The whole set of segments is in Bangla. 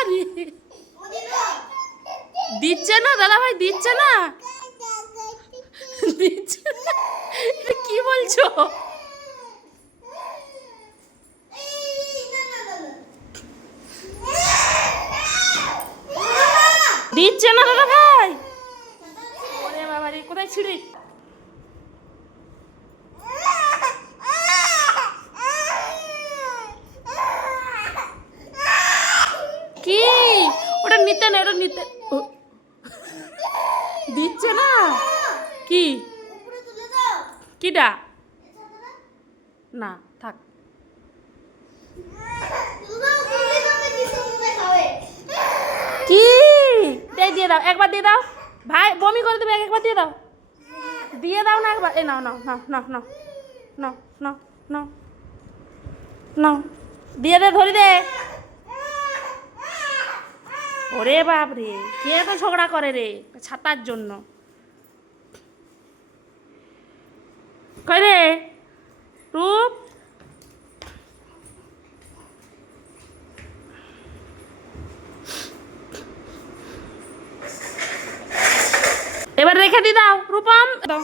বাবারি দিচ্ছে না দাদা ভাই, দিচ্ছে না, দিচ্ছে না। কি বলছো? দিচ্ছে না দাদা ভাই। ওরে বাবারি, কোথায় ছিঁড়ি? কি ওটা নিতে না, ওটা নিতে দিচ্ছে না। কি কিটা? না থাক। কি দিয়ে দাও, একবার দিয়ে দাও ভাই, বমি করে দেবে, একবার দিয়ে দাও, দিয়ে দাও না একবার। এই নাও নাও নাও নাও নাও নাও নাও নাও নাও, দিয়ে দে, ধরি দে। ওরে বাপ রে, কে তো ঝগড়া করে রে ছাতার জন্য? কই রে রূপ? এবার রেখে দি দাও রূপম, দাও।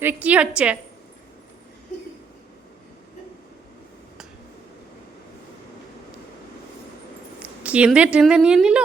এটা কি হচ্ছে? কেঁদে টেন্দে নিয়ে নিল।